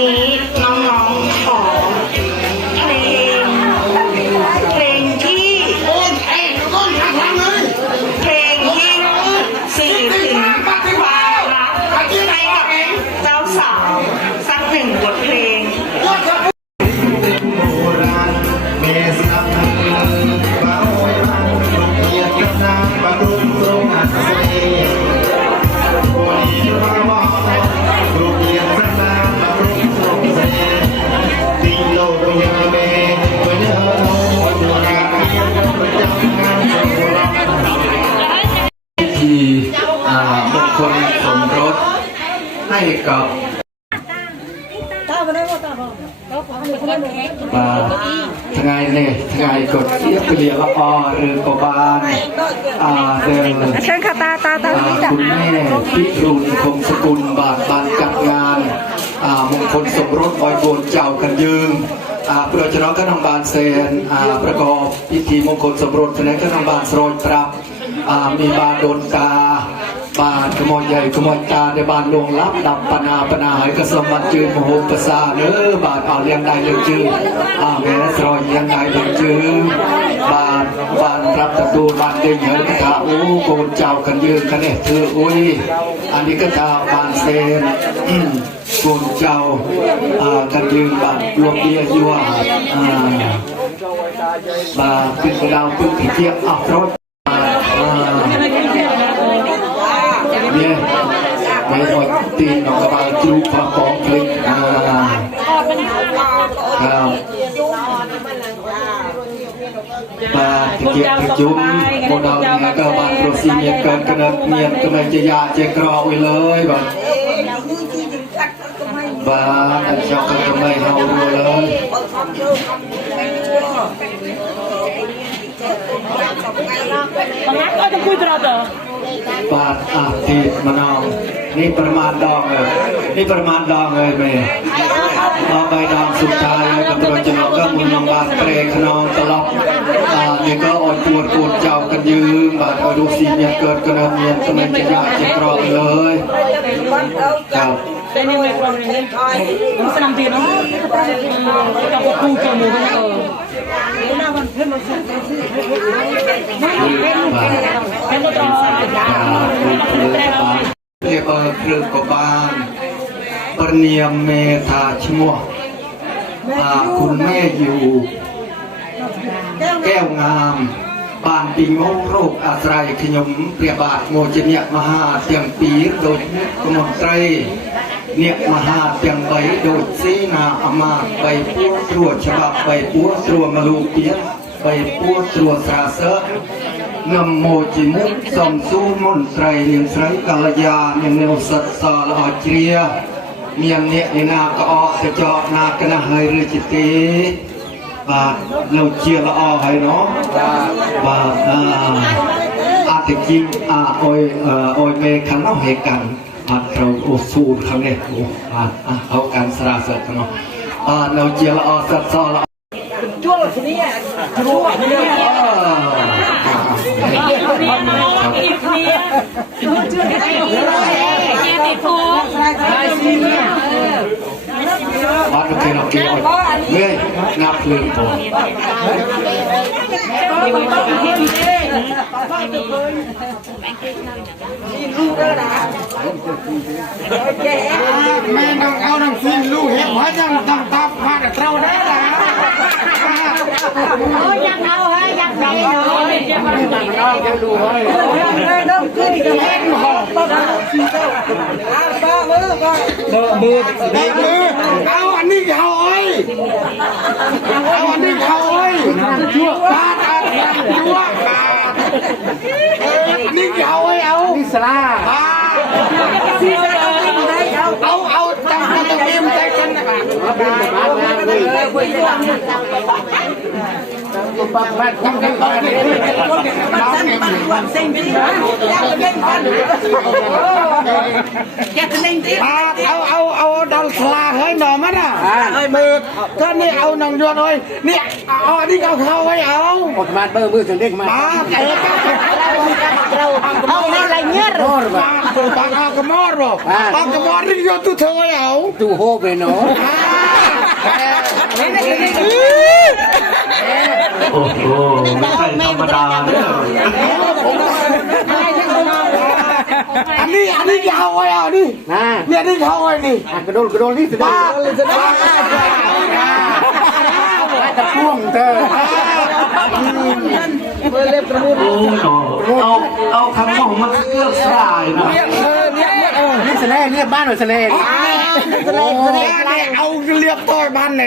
นี้น้องๆขอเพลงที่สื่อถึงความรักให้กับเจ้าสาวสักหนึ่งบทเพลงมงคลสมรสให้กับทงายเนี่ยทงายกดเทียบเปลี่ยนละอหรือกบาลเดินเชิญค่ะตาคุณแม่พิรุณคงสกุลบาทจัดงานมงคลสมรสออยโบนเจ้ากันยืมเพื่อจะน้องก็นำบานเซนประกอบพิธีมงคลสมรสนั้นก็นำบานโรยปรับมีบานโดนตาบานขโมยใหญ่ขโมยตาในบานลวงลับดับปนาหายกระสมัดจืดโมโหประสาเนื้อบานเอาเลี้ยงได้เลี้ยงจืดแม่สรอยเลี้ยงได้เลี้ยงจืดบานรับตะตูบานเดียงเหินกระถาโอ้โกนเจ้ากันยืนกันเนี่ยเธออุ้ยอันนี้ก็จะบานเซนโกนเจ้ากันยืนบานรวมเบียยั่วบานขึ้นกระดาวขึ้นผีเจี๊ยบอัพรถเนี่ยไม่หมดตีนของกระบาลจูบฟ้าปองคลิกครับบาตะเกียบตะจุ้มโมดลเนี่ยก็บาโปรซีเมียนเกินกระเนิดเมียนก็ไม่จะยาเจกรอไว้เลยบาอันเจ้าก็ไม่เฮาดูเลยก็จะคุยตลอดเหรอปาดอาทิตย์มานองนี่ประมาณดองเลยนี่ประมาณดองเลยเมย์มาใบดองสุดท้ายกับตัวจนก็มุนมองบาดเปรย์ขนองตลอดนี่ก็อดปวดเจ้ากันยืมบาดดูสีเนี่ยเกิดกระเมียนก็ไม่จะยากจะกรอบเลยครับเป็นยังไงความเรียนมันสนามตีน้องกับครูจมูกกันเป็นตัวเรียกเครือกบาลปรเนียมเมธาชมัวคุณแม่อยู่แก้วงามบ้านปิงโมโรคอาศัยขยมเปรียบาทโมเจเนียมหาเตียงปีโดยกมลไตรเนียมหาเตียงใบโดยซีนาอมาใบปัวตรวจฉบับใบปัวตรวจมาลูเปียใบปัวตรวจสาเสนำโมจิมุกสมสู้มนไตรเนียงไตรกัลยาเนียงเนวสัตสาลอเจียเนียงเนียนากอจะเจาะนากนะเฮยริจิตีบาดเราเชียร์ละอให้เนาะบาดอาจจะกินโอยเมคันเอาเหกันเราโอสูดคำนี้เอาการสระเสร็จเนาะเราเชียร์ละอสัตว์ซอละช่วงทีนี้ช่วงทีนี้อีกทีช่วงทีนี้ติดทุกได้สิเนี่ยบ้านโอเคเราเกี่ยวเรื่อยนับลืมผมแม่ต้องเอาหนังฟิล์มลูกเห็นว่าจะต้องตับมาแต่เราได้ละยังเอาเฮ้ยยังเอาเราจะดูเฮ้ยต้องขึ้นจะเล่นหอบมือเอาอันนี้เขาเอ้ยเอาอันนี้เขาเอ้ยชั่วปาดอัดชั่วอันนี้เขาเอ้ยเอานิสลาเอาจังจะมีมใจกันนะครับบ้านทำกันก่อนเอาดาวสลาเฮ้ยหน่อมันอ่ะเฮ้ยมือก็นี่เอาหนังยวนเลยนี่เอาอันนี้เอาเขาไว้เอาหมดมาเบอร์มือถึงเด็กมาเตะ เอาอะไรเงี้ย มอร์บ้างเอากระมอร์บอกเอากระมอร์นี่โยตุเธอเอา ดูโฮไปเนาะ โอ้โหไม่ใช่ธรรมดาเนี่ย อันนี้ยาวไว้อ่ะนี่เนี่ยนี่เขาไว้นี่ กระโดดนี่สิบ้าตะพ่วงเธอ โอ้โหเอาคำของมันเลือกสายนะ นี่สเลเรียบบ้านหรือสเล เอาเรียบต่อยบ้านใน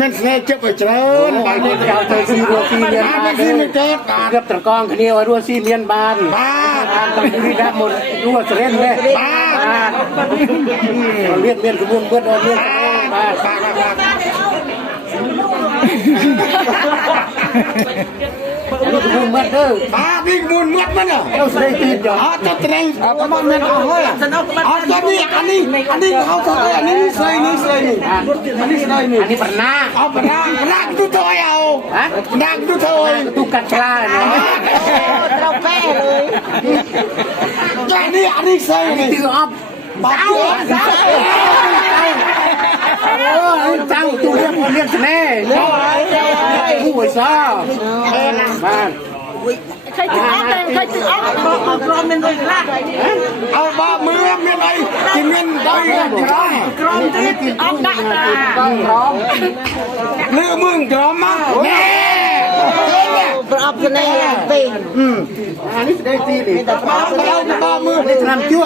มันเสน่ห์เจ็บไปเจริญ บ้านเจ้าเธอซีรัวซีเลียนบ้านเกือบตะกองคดีว่ารัวซีเลียนบ้านต้องรีบหมดรัวเล่นเลยเลียนกระบวนเบิดเลียนบ้านนี่กระบวนเบิดเด้อ นี่มูลมัดมันอ่ะ เราสเลตีนจ้ะ จะแสดงกำลังเงินเอาเฮ้ยตอนนี้อันนี้เขาเธออันนี้เสยนี่อันนี้เสยนี่ อันนี้ปัญหา เอาปนักดูเธอเอานักดูเธอ ตุกัดปลาเนาะเราแป้เลย แกนี่อันนี้เสยนี่ ตีออฟ บ้า จังตัวเรียกสเลผู้ไอ้ซ่าบ้าน ใครถืออ้อมใครถืออ้อมบอกกรอมเป็นตัวละ เอาบ้ามือเมียนไอ้กินเงินได้กรอม กรอมที่อ้อมได้ตา ต้องร้อง เนื้อมึงกรอมมั้งแน่ กรอมจะในเป็น อันนี้ได้ตีดิ บ้ามือ นี่ทำชั่ว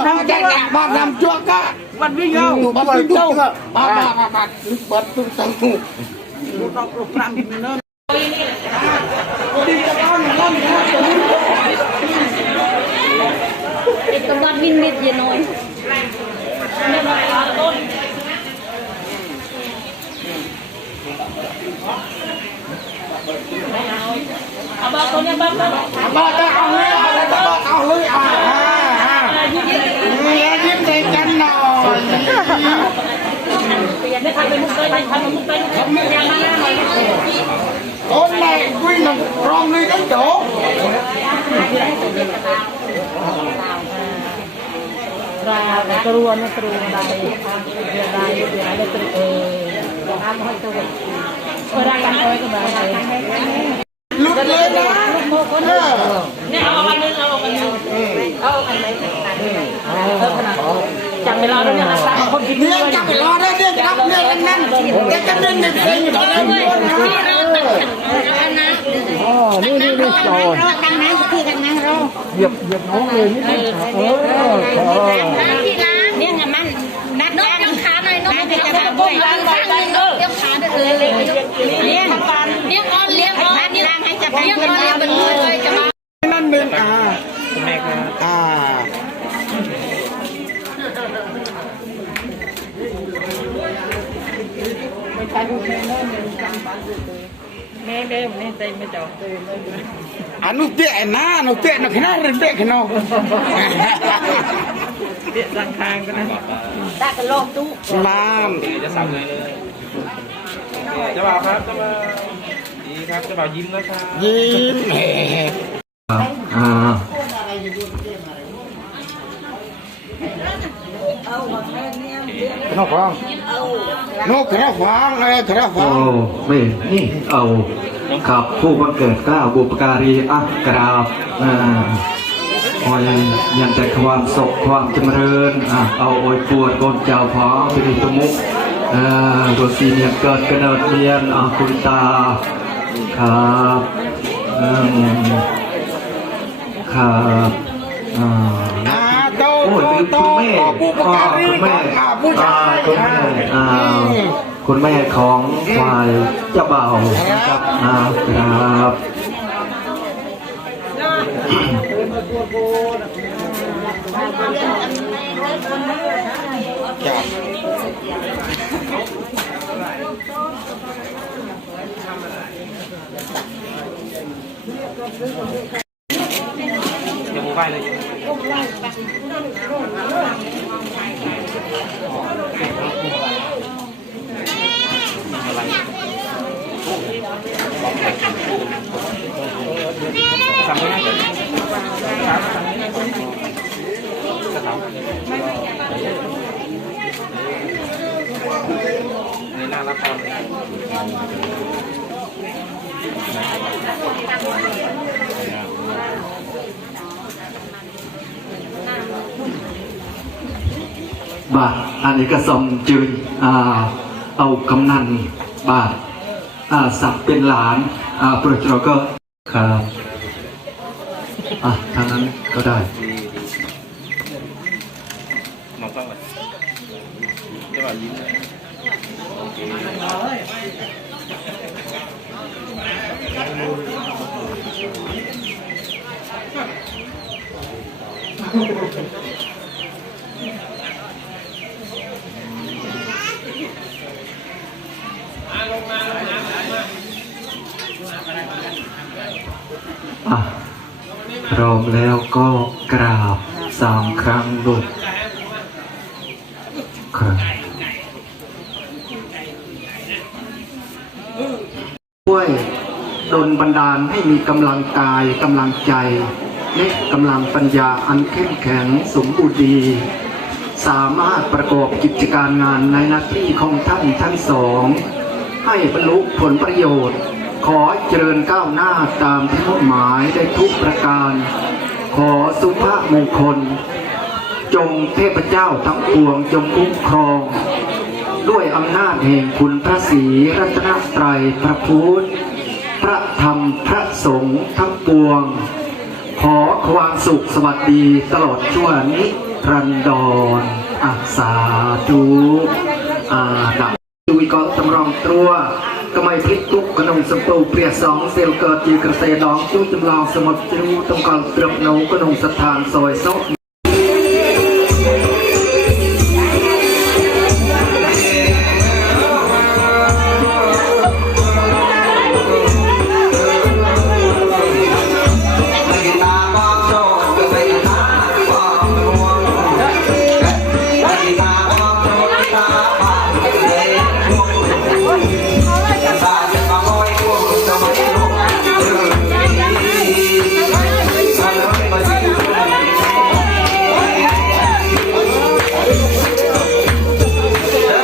บ้าทำชั่วก็ มันวิ่งเอา บ้าวิ่งชั่ว บ้าเปิดตุ้งตังหู กำลังบินเม็ดเย็นน้อยเอาบ้าตัวนี้บ้า บ้าจะเอาเลยเอาเลยยิ้มใจกันหน่อย ไม่ทำเป็นมุกเลยทำเป็นมุกเลยอย่ามาหน้าหน่อย คนไหนคุยหนังร้องเลยกันโจ รายกระรวนกระรวนรายได้ตัวทำให้ตัวรายการอะไรก็มา ลุกเลยนะ เนี่ยเอาอันนึงเอาอันนึงเอาอันไหนจังเวลาแล้วเนี่ยนะคนกิน เนี่ยจับไปรอได้เนี่ยจับเนี่ยนั่นแต่จะเล่นในเพลงอยู่ตอนนั้นด้วยนะ นี่จอย ดังนั้นคือดังนั้นเรา เหยียบน้องเลยนี่ที่ร้านเนี่ยมันนัดนกขาหน่อยนกเป็นกระปุกล้างข้างนึงเลี้ยงขาเลยเลี้ยงอ่อนเลี้ยงอ่อนล้างให้จับเลี้ยงอ่อนเลี้ยงเป็นมือเลยจะมา นั่นเป็นอนุเตะนะอนุเตะนะขนาดเตะขนาด ได้กันโลกตู้ น้ำ จะสั่งเลยเจ้าบ่าวครับเจ้าบ่าวดีครับเจ้าบ่าวยิ้มแล้วครับ ยิ้มแห่ นกร้องนกกระหวางอะไรกระหวา โอ้ ง ไม่นี่เอาครับผู้วันเกิดกล้าบุปการีอักกราบคอยยันแต่ความสุขความจำเริญเอาโอยปวดกนเจ้าพอเป็นตมุกตัวสีเนี่ยเกิดกระเนิดเมียนคุณตาครับครับโต โอ้ย โต คุณแม่ ผู้ประกาศ คุณแม่ ผู้ชาย คุณแม่ของฝ่ายเจ้าบ่าวนะครับครับ เดี๋ยวผมไปเลยสั่งไม่ได้ครับ างละคร บาทอันนี้ก็สมจืนเอากำนันบาทสับเป็นหลานโปรดเราก็ครับทางนั้นก็ได้ มองกล้องเลยเจ้าบ่าวยิ้มเลยโอเคพร้อมแล้วก็กราบ3 ครั้งลูกครับช่วยดลบันดาลให้มีกำลังกายกำลังใจและกำลังปัญญาอันเข้มแข็งสมบูรณ์ดีสามารถประกอบกิจการงานในหน้าที่ของท่านทั้งสองให้บรรลุผลประโยชน์ขอเจริญก้าวหน้าตามที่มุ่งหมายได้ทุกประการขอสุภาพมงคลจงเทพเจ้าทั้งปวงจงคุ้มครองด้วยอำนาจแห่งคุณพระศรีรัตนตรัยพระพุทธพระธรรมพระสงฆ์ทั้งปวงขอความสุขสวัสดีตลอดชั่วนิรันดรสาธุดับดูอีกก็ตำรองตัวก็ไม่พลิกตุกขนมสปูเปรียสองเซลเกิดจีกระเซดองจุ้ยจำลองสมุดจูตรงกลางเตรียมโนขนมสถานซอยซอก